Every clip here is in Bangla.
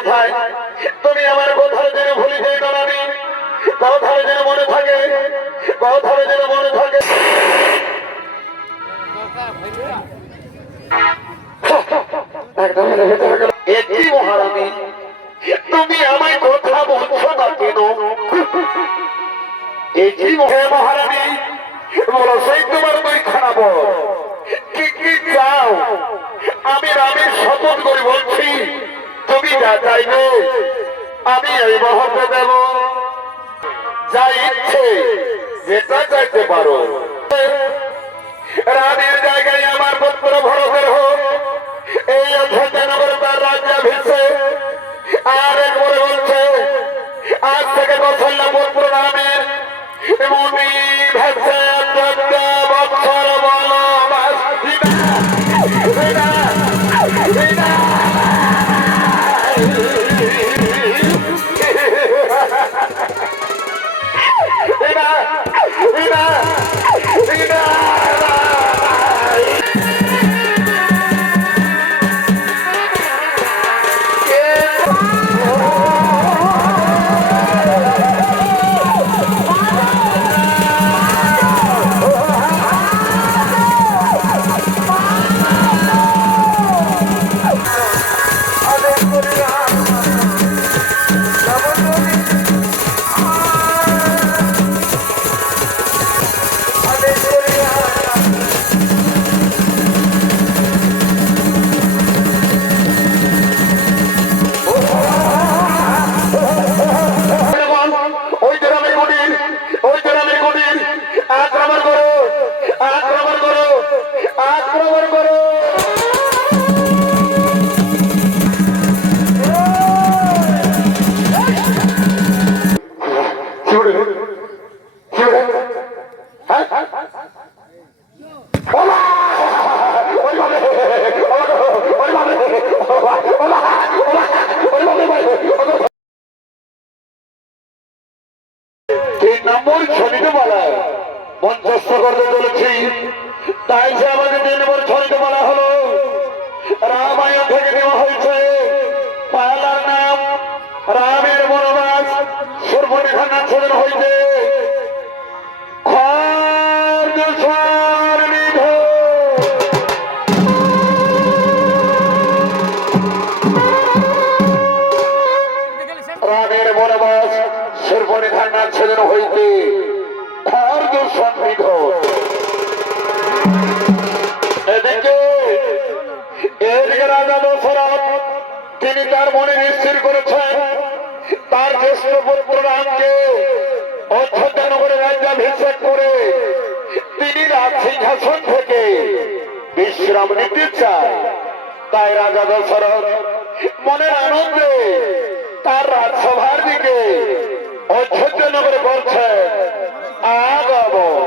কোথায়? তুমি আমার কোথাও যেন ভুলে যাই না, আমি কোথাও যেন মনে থাকে, কোথাও যেন মনে থাকে। একই মহারানী, তুমি আমায় কথা বলছো না কেন? একই মহারানী, বলো সেই তোমার দুই খারাপ কি কি চাও? আমি রামের শপথ করে বলছি, তুমি যা চাইবে আমি এই মুহূর্তে দেব। যা ইচ্ছে যেটা চাইতে পারো। রামের জায়গায় আমার পুত্র ভরতের হোক, এই অযোধ্যানগরে তার রাজ্যাভিষেক। আর একবারে বলছে, আজ থেকে কৌশল্য পুত্র রামের মুনি ভেসে 14 বছর বনবাস। নম্বর ছড়িতমালা মঞ্চস্থ করতে চলেছি, তাই যে আমাদের 3 নম্বর ছড়িতমালা হলো রামায়ণ থেকে নেওয়া হয়েছে। পালার নাম রামের বনবাস, সুবর্ণরেখা নাম ছোড়ানো হয়েছে রামের বনবাস, সুবর্ণরেখা নাম ছেড়ানো হইতে খর্গ সমৃদ্ধ। এদিকে রাজা দশরথ তিনি তার মনে স্থির করেছেন তার জ্যেষ্ঠ পুত্র রামকে অযোধ্যানগরে রাজ্যাভিষেক করে তিনি রাজ সিংহাসন থেকে বিশ্রাম নিতে চায়। তাই রাজা দশরথ মনের আনন্দে তার রাজসভার দিকে অযোধ্যানগরে করছে আগমন।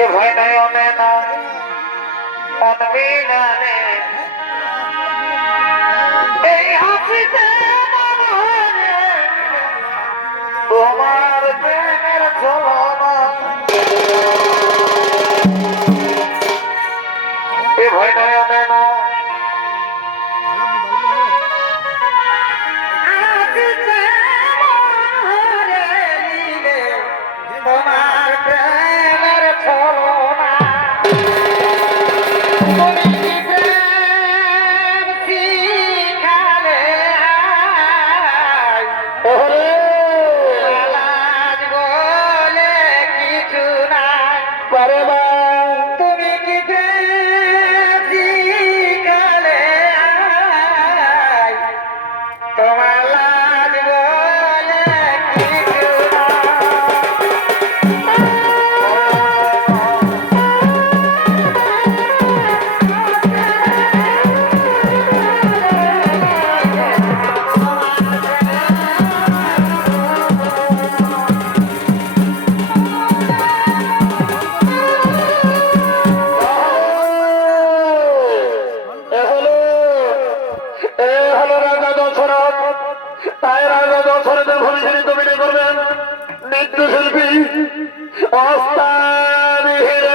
এ ভয় নয়নে না অনবিনানে এই হাসিতে তোমার প্রেমের ছলনা। এ ভয় নয়নে না তোমার প্রেমের ছলনা। তাই রাজা দশরথের ভূমিকা অভিনয় করবেন নৃত্যশিল্পী অস্তাবিহীন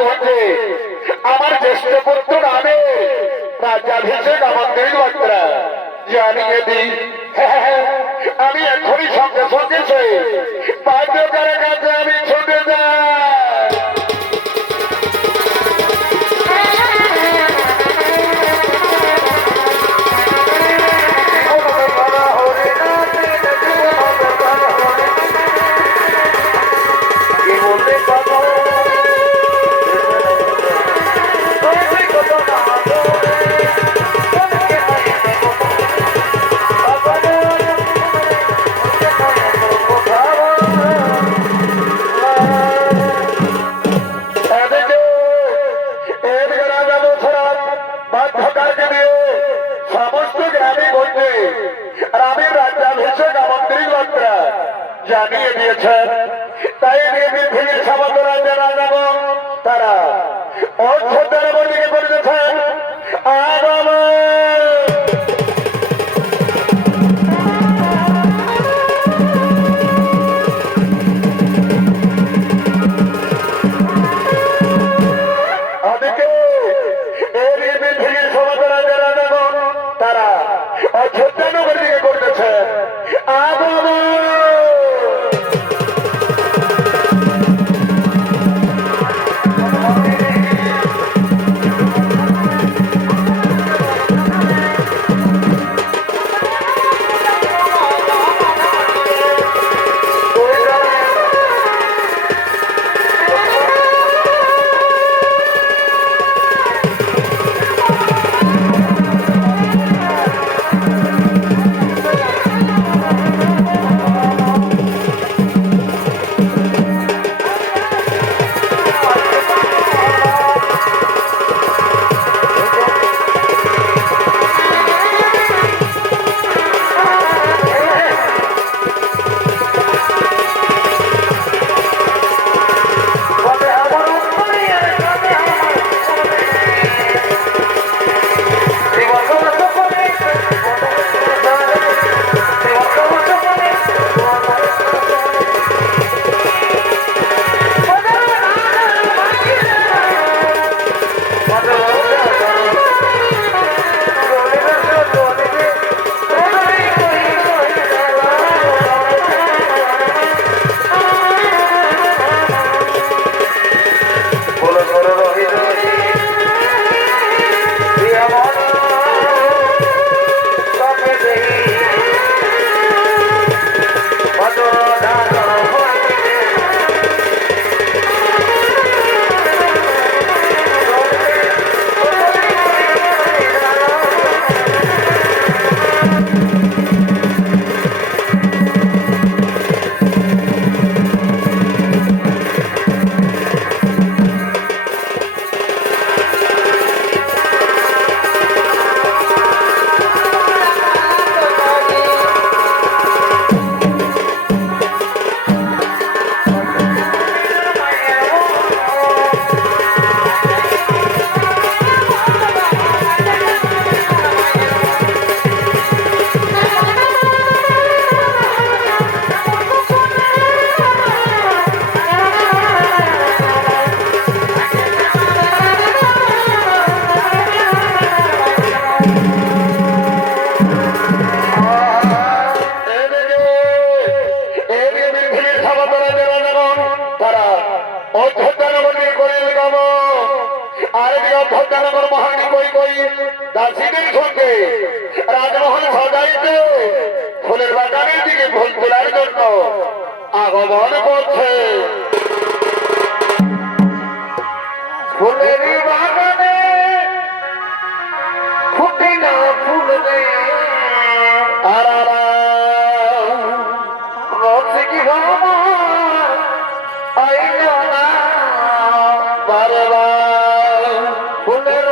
বলছে আমার জ্যেষ্ঠ পুত্র নামে রাজ্যাভিষেক আমাদের বার্তা জানিয়ে দিই। আমি এখনই সঙ্গে সঙ্গে বাদ্যকারের কাছে আমি ছুটে যাই। জানিয়ে দিয়েছেন তাই পৃথিবীর সমস্ত রাজ্যের রাজাগণ তারা অর্থের দিকে করেছেন। ওদিকে এই পৃথিবীর সমস্ত রাজ্যের রাজাগণ তারা অর্থের দিকে করতেছেন। রাজমহল সজাইতে ফুলের বাগানের দিকে ফুল তোলার জন্য আগমন করছে। ফুলের বাগানে ফুটে না ফুলবে আর কি আইলো না বারবার ফুলের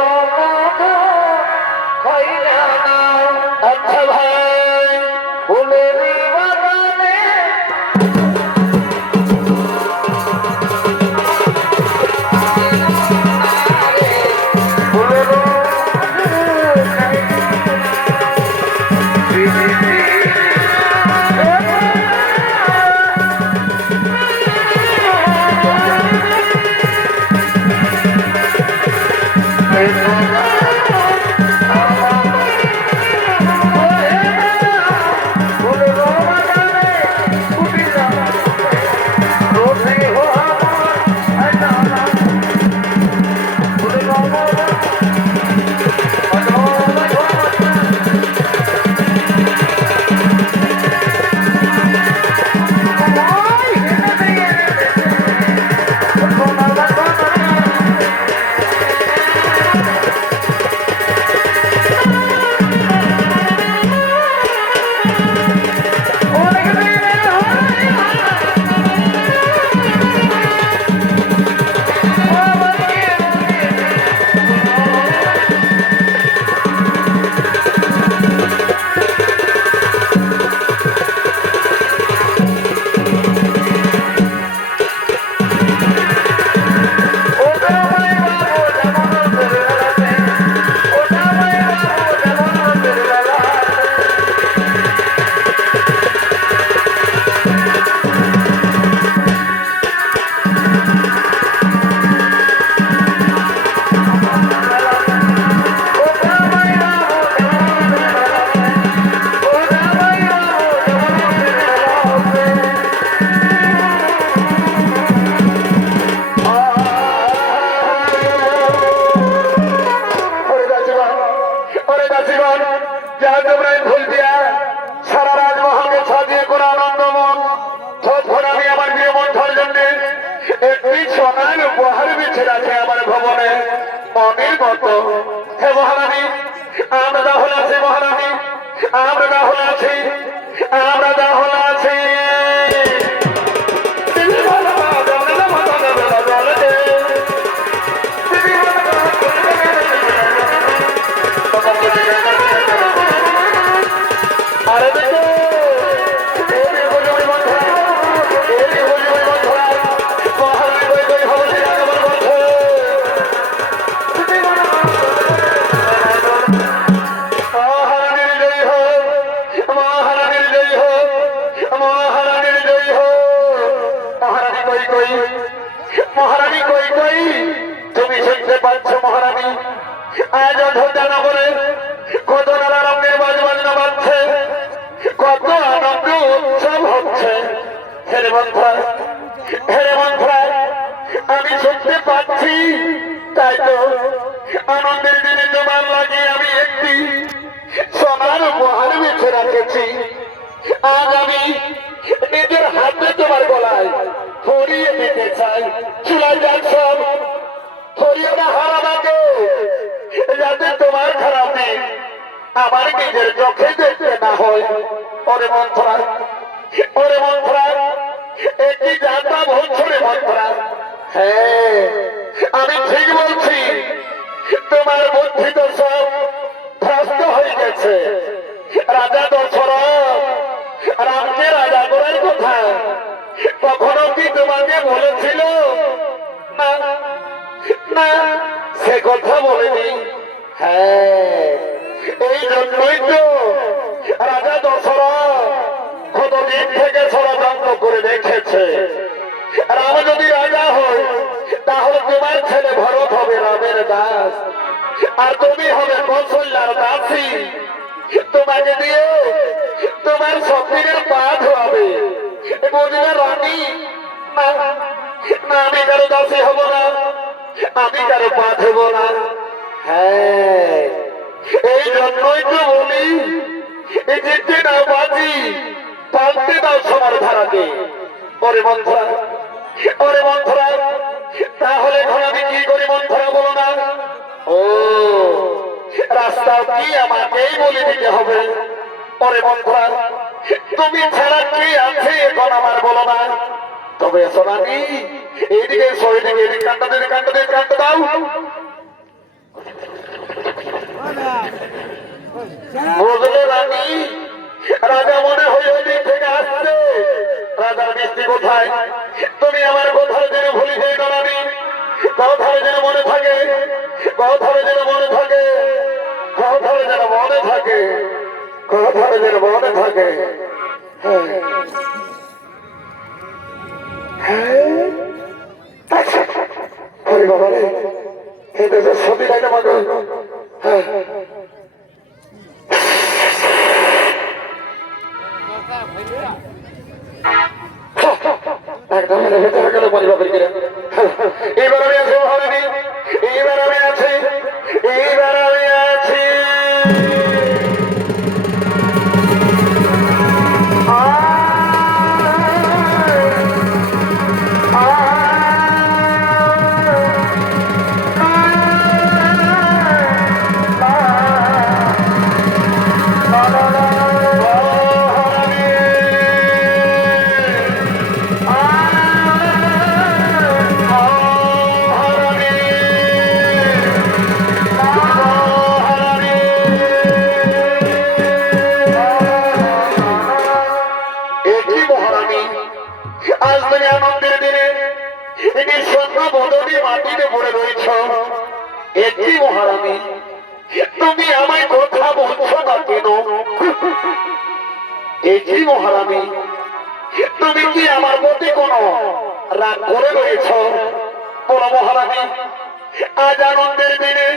খাইলা না। আচ্ছা ভাই ফুলের বাগানে যা তোমরা ভুল দিয়া সারা রাজমহলকে সাজিয়ে করে আনন্দমন তখন আমি আমার প্রিয় বন্ধুর জন্য একটি সোনার উপহার বেছে রাখে আমার ভবনে মনের মতো। হে মহারানী, আমরা দহল আছি মহারানী, আমরা দহল আছি, আমরা দহল আছি। আরে দেখো মহারানী কই কই, তুমি শুনতে পাচ্ছ মহারানী? আজ অযোধ্যা নগরে কত নানা রঙের বাজবাজনা বাজছে, কত আনন্দ উৎসব হচ্ছে। হেরে বন্ধুরা, হেরে বন্ধুরা, আমি শুনতে পাচ্ছি। তাই তো আনন্দের দিনে তোমার লাগে আমি একটি সোনার উপহার বেছে রাখেছি। আজ আমি নিজের হাতে তোমার গলায় পরিয়ে দিতে চাই। চুলাই যাক সব পরিয়ে না হারাবাকে, যাতে তোমার খারাপ দিন আমার নিজের চোখে দেখতে না হয়। ওরে মন্থরা, ওরে মন্থরা, একটি যাত্রা বলছো রে মন্থরা। হ্যাঁ, আমি ঠিক বলছি, তোমার বুদ্ধি তো সব ভ্রষ্ট হয়ে গেছে। রাজা দশরথ রামকে রাজা করার কথা কখনো কি তোমাকে বলেছিল? না না, সে কথা বলেনি। হ্যাঁ, এই জন্যই তো রাজা দশরথ কতদিন থেকে ষড়যন্ত্র করে রেখেছে। রাম যদি রাজা হয় তাহলে তোমার ছেলে ভরত হবে রামের দাস, আর তুমি হবে কৌশল্যার দাসী। তোমাকে দিয়ে তোমার স্বপ্নের পা ধোয়াবে। বুঝলে রানী? না না, আমি কারো দাসী হব না, আমি কারো পা ধোব না। হ্যাঁ, এই জন্যই তো বলি, জিততে দাও বাজি, পাল্টে দাও সবার ধারাকে। ওরে মন্থরা, ওরে মন্থরা, তাহলে এখন আমি কি করি মন্থরা বলো না? ও রাস্তা কি আমাকেই বলে দিতে হবে? ওরে মন্থরা, তুমি ছাড়া কি আছে এখন আমার বলো না? তবে এসো রানী, এইদিকে শরীরদিকে এদিকে কান্টা দিতে কান্টা দিতে কান্টা দাও। বুঝলে রানী, রাজা মনে হয় ওই দিক থেকে আসছে। রাজার মিষ্টি কোথায়? তুমি আমার কোথায় যেন ভুলি যাই না রানী, কোথায় যেন মনে থাকে, কোথায় যেন মনে থাকে, কোথায় যেন মনে থাকে, কোথায় যেন মনে থাকে। হরে বাবা রে, এই দেশের সতী লাগে মাগো। হ্যাঁ, একদম ভেতরে গেল পরিবারের কিরে। এবার আমি আছি মহারানী, এইবার আমি আছি, এইবার আমি আছি। আজ তুমি আনন্দের দিনে নিঃসঙ্গ বদলি মাটিতে পড়ে রয়েছ। একটি মহারানী, তুমি আমায় কথা বলছো না কেন? একটি মহারানী, তুমি কি আমার প্রতি কোনো রাগ করে রয়েছ? বলো মহারানী, আজ আনন্দের দিনে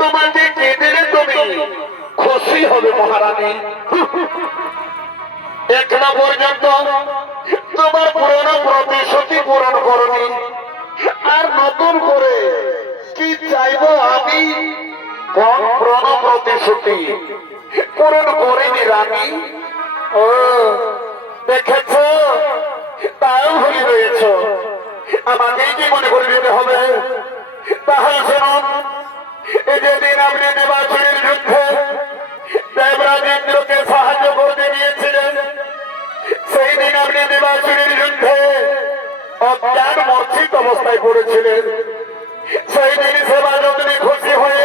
তোমাকে কে দিলে তুমি খুশি হবে মহারানী? এখনো পর্যন্ত তোমার পুরনো প্রতিশ্রুতি পূরণ করনি, আর নতুন করে কি চাইবো আমি? কোন পুরনো প্রতিশ্রুতি? পূরণ করেনি রানী। ও দেখেছ, তাও ভুলে রয়েছ, আমাকেই কি মনে করে দিতে হবে? তাহলে শুনুন, এই যেদিন আপনি দেবাসুরের যুদ্ধে দেবরাজ ইন্দ্রকে সাহায্য করতে গিয়েছিলেন, সেই দিন আপনি দেবাসুরের যুদ্ধে অজ্ঞান মূর্ছিত অবস্থায় পড়েছিলেন। সেই দিন সেবা যত্নে খুশি হয়ে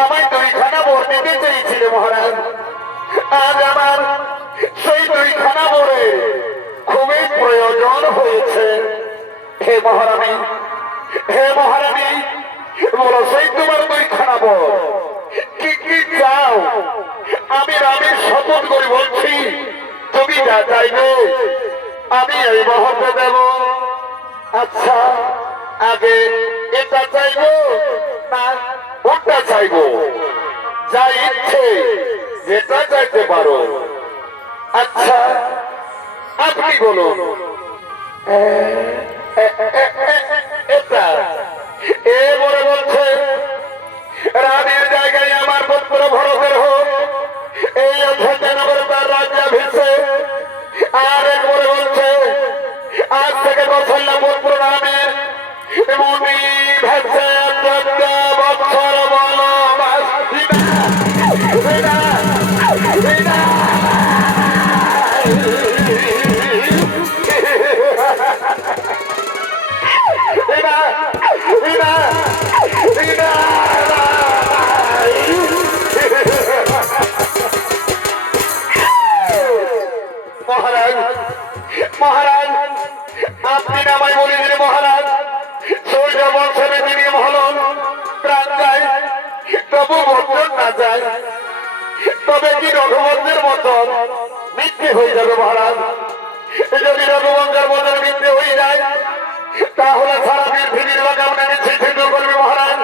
আমায় 2খানা বর দিতে চেয়েছিলে মহারাজ। আজ আমার সেই 2খানা বরে খুবই প্রয়োজন হয়েছে। হে মহারানী, হে মহারানী, বলো সেই তোমার 2খানা বর কি কি চাও? আমি রানীর শপথ করে বলছি, তুমি যা চাইবে আমি এই মুহূর্তে দেব। আচ্ছা, আগে এটা চাইবো না ওটা চাইবো? যা ইচ্ছে যেটা চাইতে পারো। আচ্ছা আপনি বলুন। এটা এ বলে বলছে রানীর জায়গায় আমার পুত্র ভরতের হোক, এই অযোধ্যানগর তার রাজ্যাভিষেক। আর এক বলে বলছে আজ থেকে কৌশল্যা পুত্র রামের মুনি ভেসে 14 বছর বনবাস। মহারাজ, মহারাজ, আপনি নামায় বলেছেন মহারাজ, সূর্য বংশের তিনি মহলন প্রাণ যায় তবু বর্জন না যায়, তবে কি রঘুবংশের মতন মৃত্যু হয়ে যাবে মহারাজ? যদি রঘুবংশের মতন মৃত্যু হয়ে যায় তাহলে সারা পৃথিবীর লোক আপনাকে শিক্ষিত করবে মহারাজ।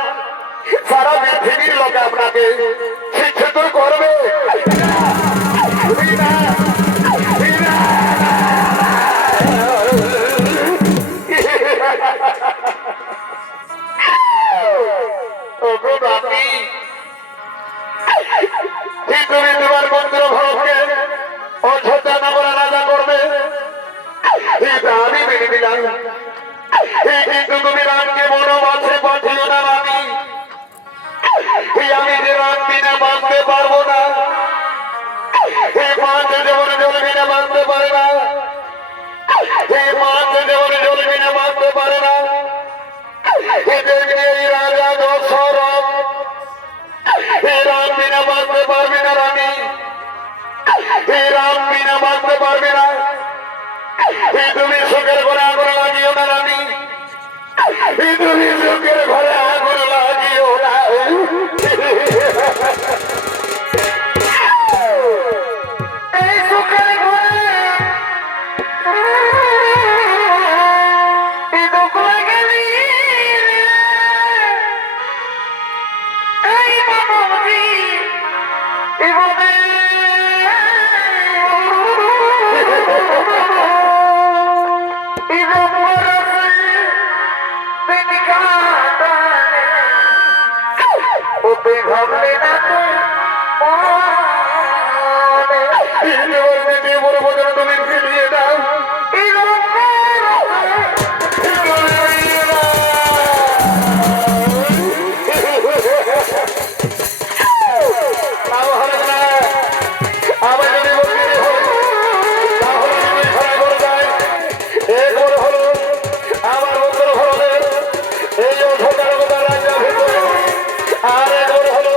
সারা পৃথিবীর লোক আপনাকে শিক্ষিত করবে। তুমি তোমার মন্ত্র ভরতকে অযোধ্যা নগরে রাজা করবে, এটা আমি মেনে নিলাম। কিন্তু তুমি রামকে বনবাসে পাঠিও না রানী। আমি যে রাম বিনা বাঁচতে পারবো না, এই মাছ যেমন জল বিনা বাঁচতে পারে না, এই মাছ যেমন জল বিনা বাঁচতে পারে না, এই রাজা দশরথ এই রাম বিনা বাঁচতে পারবে না রানী। এই রাম বিনা বাঁচতে পারবে না। তুমি সুখের ঘরে আগুন লাগিও না রানী, তুমি সুখের ঘরে আগুন লাগিও না। এই সুখের ঘরে দুঃখ লাগেনি, এই মানবী এভাবে ভাবলে না তুমি ফিরিয়ে দাও। আবার যদি বলি তাহলে তুমি ঘরে ঘরে যায় এরপরে হলো আমার উত্তর ভারতের এই অযোধ্যা রাজ্যের ভিতরে। আর এরপরে হলো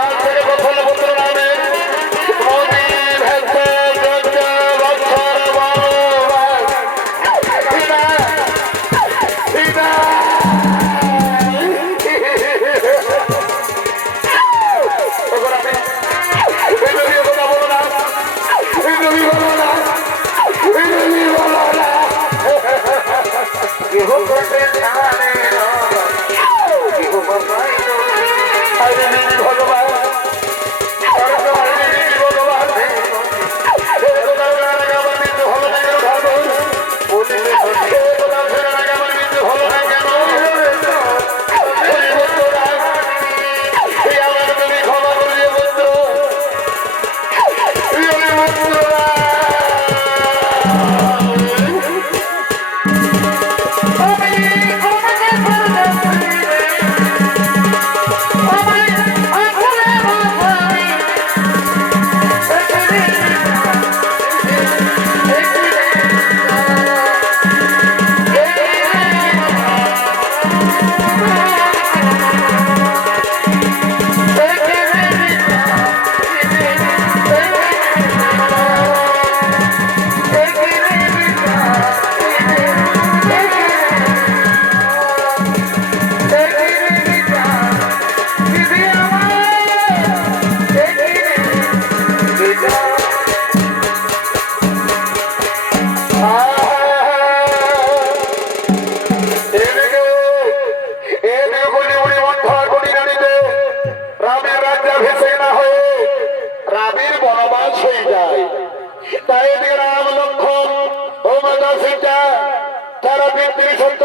আজ থেকে প্রথম পুত্র নামে মোদী ভেসে 14 বছর বনবাস।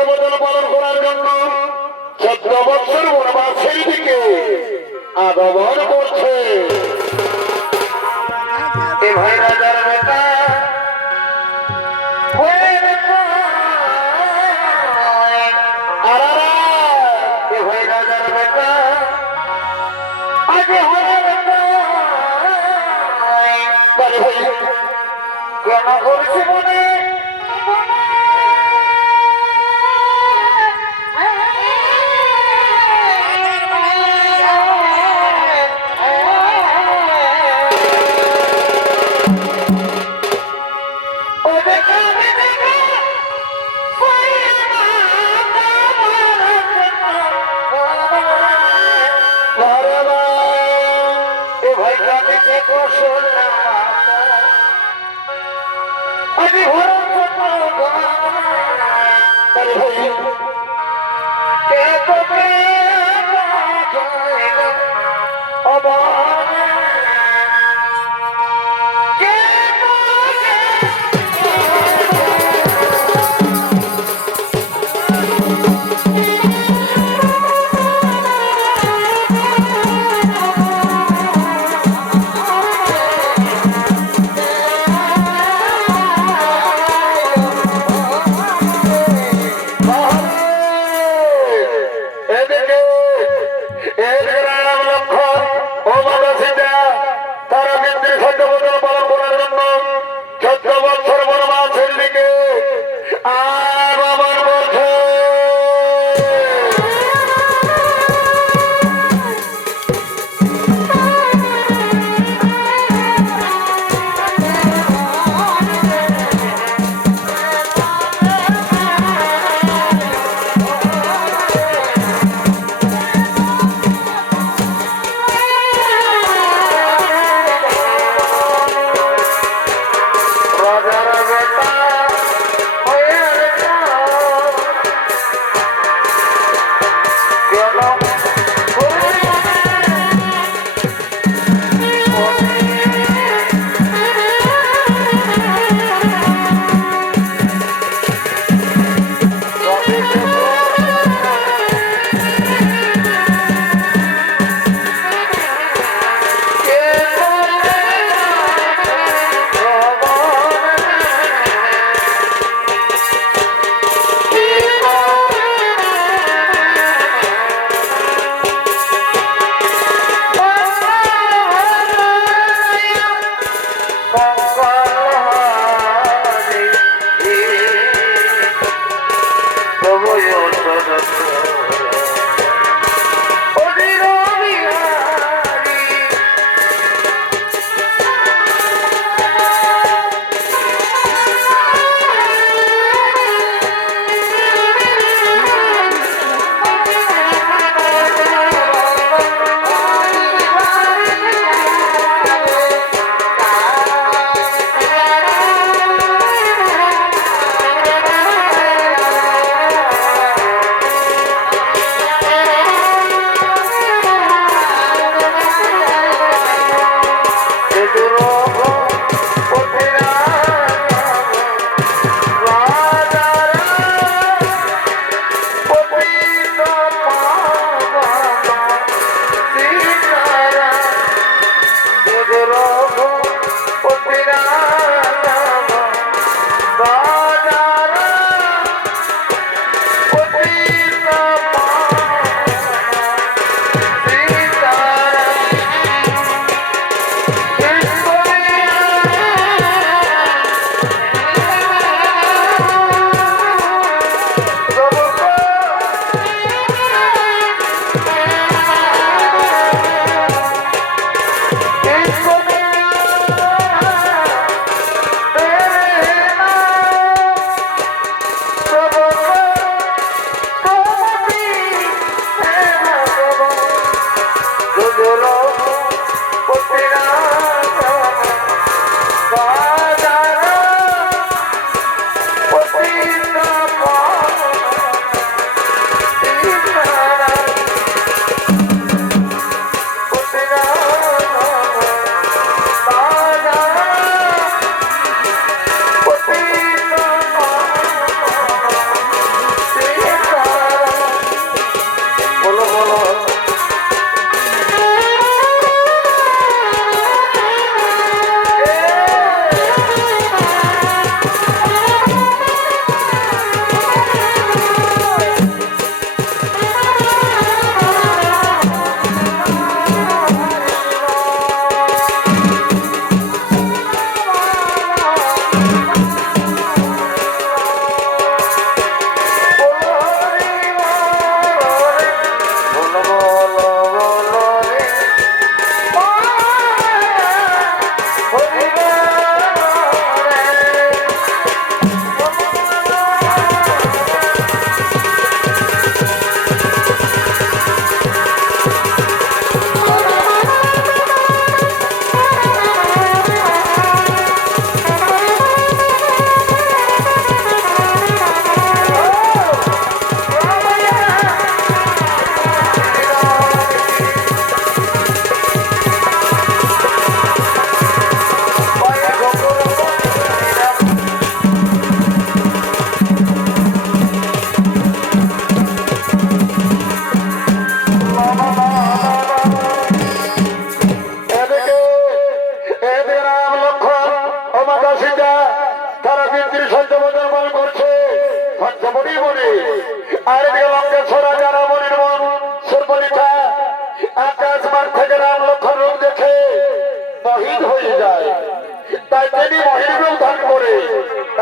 বচন পালন করার জন্য 14 বছর বনবাসের দিকে আগমন করছে। এ ভাই রাজার বেটা কেন করছে মনে আর আমার মধ্যে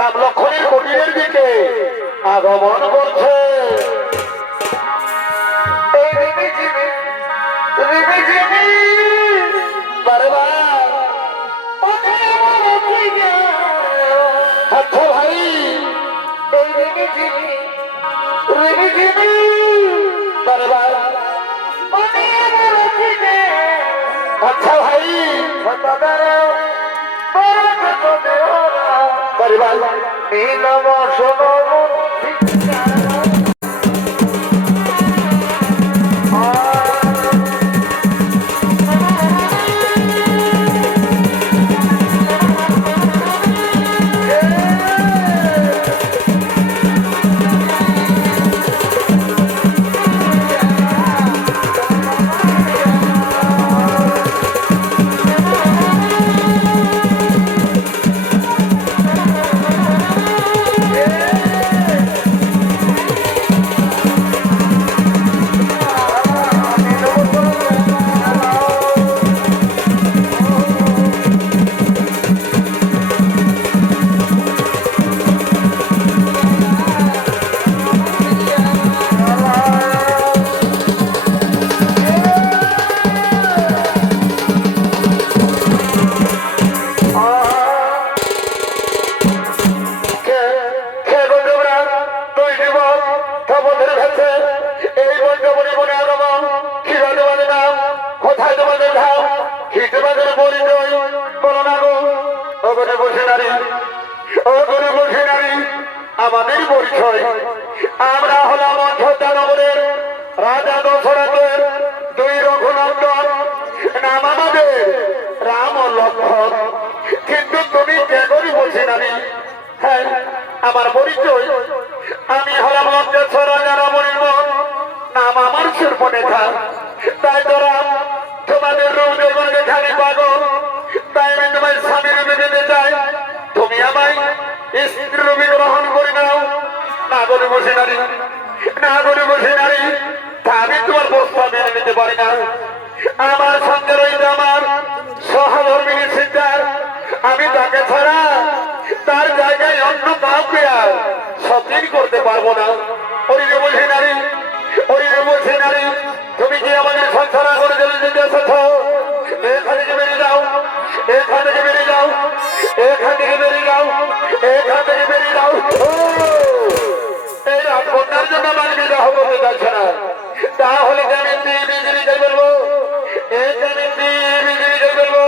রাম লক্ষণের কুটিরের দিকে আগমন করছে। আচ্ছা ভাই, আচ্ছা ভাই, পরিবার নীলম আমাদের পরিচয়। আমরা হলাম অযোধ্যা নগরের রাজা দশরথের দুই রঘুনন্দন, নাম আমাদের রাম ও লক্ষ্মণ। কিন্তু তুমি কে করি বলছি নারী? হ্যাঁ, আমার পরিচয়, আমি হলাম লঙ্কেশ্বর রাজা রাবণের মন, নাম আমার সূর্পনেখা। তাই তোরা তোমাদের রূপ যখন দেখানি পাগল, তাই আমি তোমার স্বামী রূপে পেতে চাই। তুমি আমায় স্ত্রী রূপে গ্রহণ করে নাও। না করে বসে নারী, না করে বসে নারী, তা আমি তোমার প্রস্তাব মেনে নিতে পারি না। আমার সঙ্গে রয়েছে আমার সহধর্মিনী সিদ্ধার, আমি তাকে ছাড়া তার জায়গায় অন্য কাউকে আর সত্যি করতে পারবো না। ওরিরে বসে নারী, ওরিরে বসে নারী, তুমি কি আমাদের সংসার করে চলে যেতে এসেছ? এখান থেকে বেরিয়ে যাও, এখান থেকে বেরিয়ে যাও, এখান থেকে বেরিয়ে যাও, এখান থেকে বেরিয়ে যাও। এই রাজকন্যার জন্য আমার বিবাহ করতে চাইছে না, তাহলে আমি বিজেপি বলবো, এখানে বিজেপি বলবো।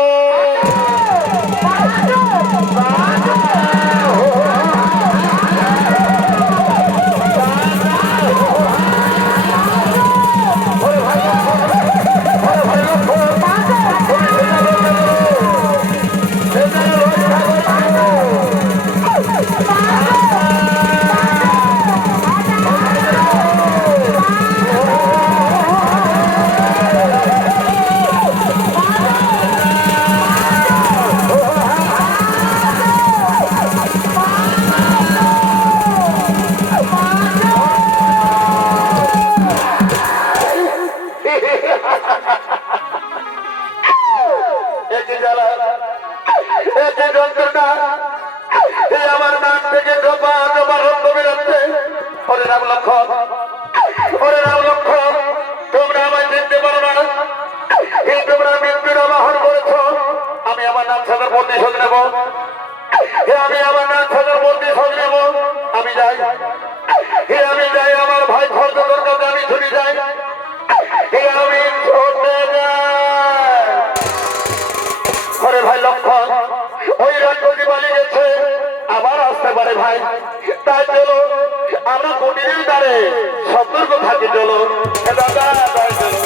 আমার নাক থেকে ডোবা ডোবা রক্ত বেরোচ্ছে। ওরে রাম লক্ষ্মণ, ওরে রাম লক্ষ্মণ, তোমরা আমায় চিনতে পারো না, এই তোমরা মৃত্যুর আবাহন করেছো। আমি আমার নাম সাজার প্রতিশোধ নেব, আমি আমার নাম সাজার প্রতিশোধ নেব। আমি যাই, আমি যাই, আমার ভাই খরচর কাছে আমি ছুটি যাই, আমি ছুটে যাই। ওরে ভাই লক্ষ্মণ, ওই রাজ্যটি পালিয়ে গেছে, আবার আসতে পারে ভাই। তাই চলো আমরা কুটিরের দ্বারে সতর্ক থাকি। চলো দাদা, তাই চলো।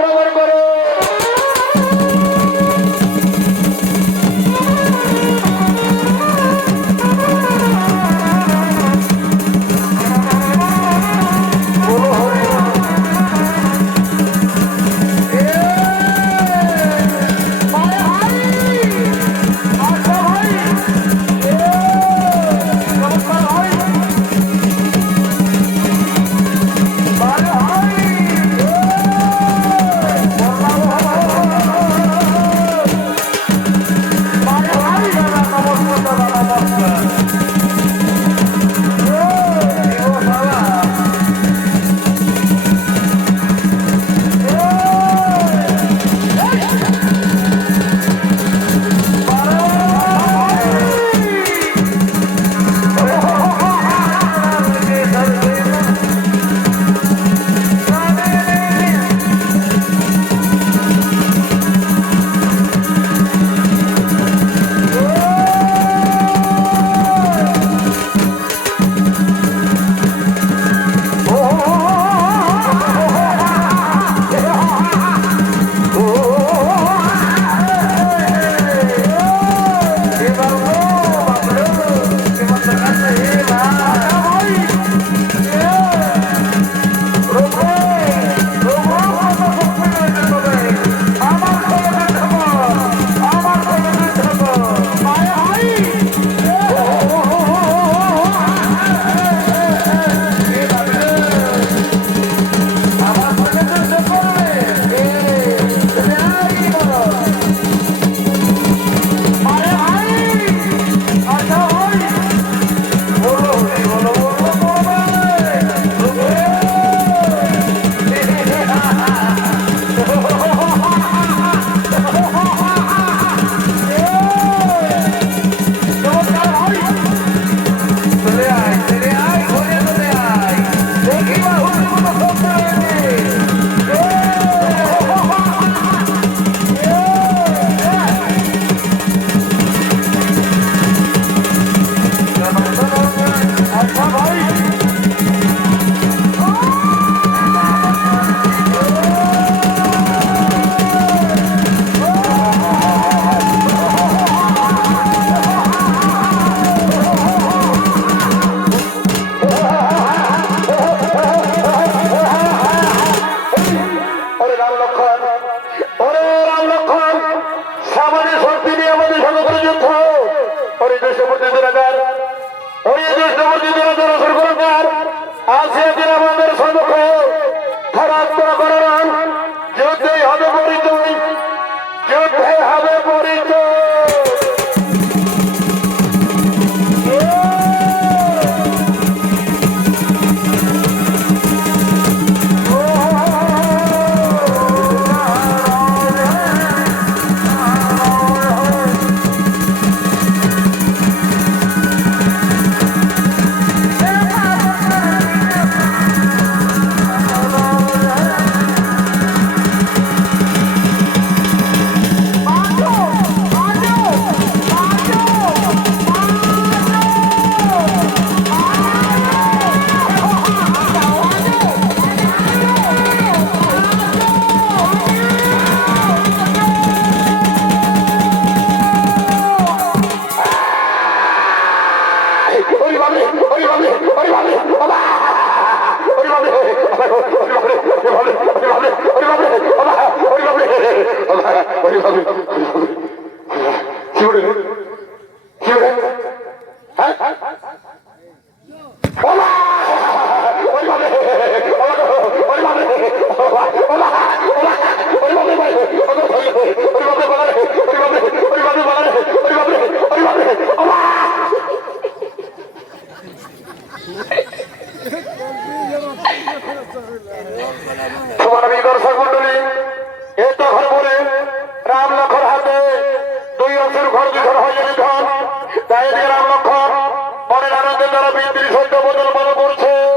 আক্রমণ করো। দর্শক মন্ডলী এই তখন বলে রাম লক্ষণ হাতে দুই অংশের ঘর দুধর হয়ে নিধন তাই দিয়ে রাম লক্ষণ মনের আনন্দে তারা বৃদ্ধির সত্য বদল মনে করছে।